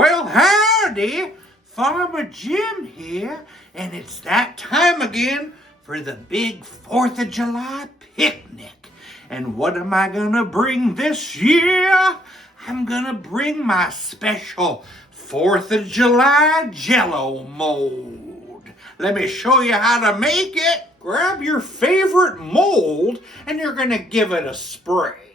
Well, howdy, Farmer Jim here, and it's that time again for the big 4th of July picnic. And what am I gonna bring this year? I'm gonna bring my special 4th of July Jell-O mold. Let me show you how to make it. Grab your favorite mold and you're gonna give it a spray.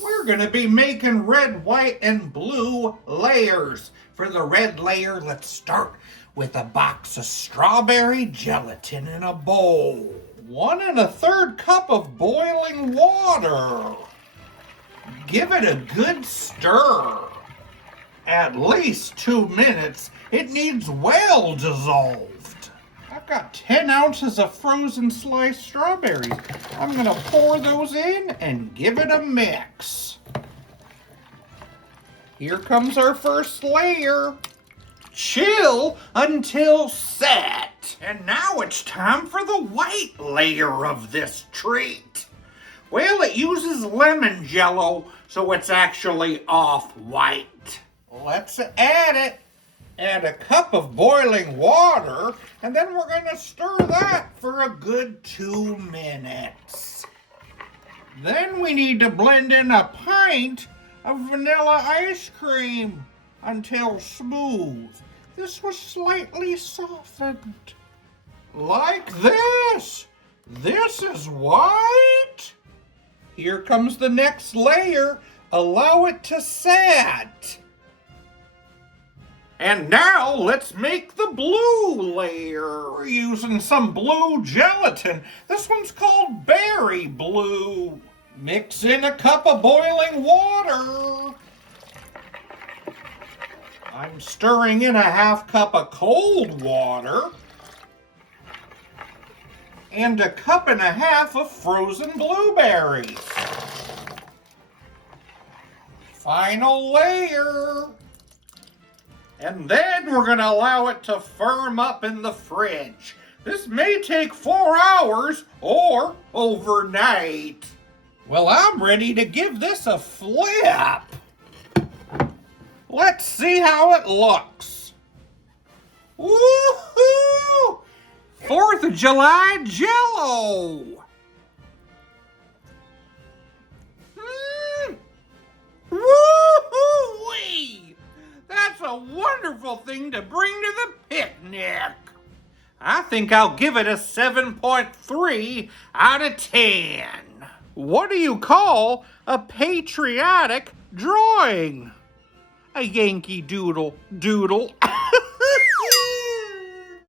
We're gonna be making red, white, and blue layers. For the red layer, let's start with a box of strawberry gelatin in a bowl. 1 1/3 cup of boiling water. Give it a good stir. At least 2 minutes. It needs well dissolved. I've got 10 ounces of frozen sliced strawberries. I'm gonna pour those in and give it a mix. Here comes our first layer. Chill until set. And now it's time for the white layer of this treat. Well, it uses lemon Jello, so it's actually off-white. Let's add it. Add a cup of boiling water, and then we're gonna stir that for a good 2 minutes. Then we need to blend in a pint of vanilla ice cream until smooth. This was slightly softened. Like this. This is white. Here comes the next layer. Allow it to set. And now let's make the blue layer. We're using some blue gelatin. This one's called berry blue. Mix in a cup of boiling water. I'm stirring in a 1/2 cup of cold water. And a 1.5 cups of frozen blueberries. Final layer. And then we're gonna allow it to firm up in the fridge. This may take 4 hours or overnight. Well, I'm ready to give this a flip. Let's see how it looks. Woohoo! 4th of July Jell-O. Woohoo-wee! That's a wonderful thing to bring to the picnic. I think I'll give it a 7.3 out of 10. What do you call a patriotic drawing? A Yankee Doodle doodle.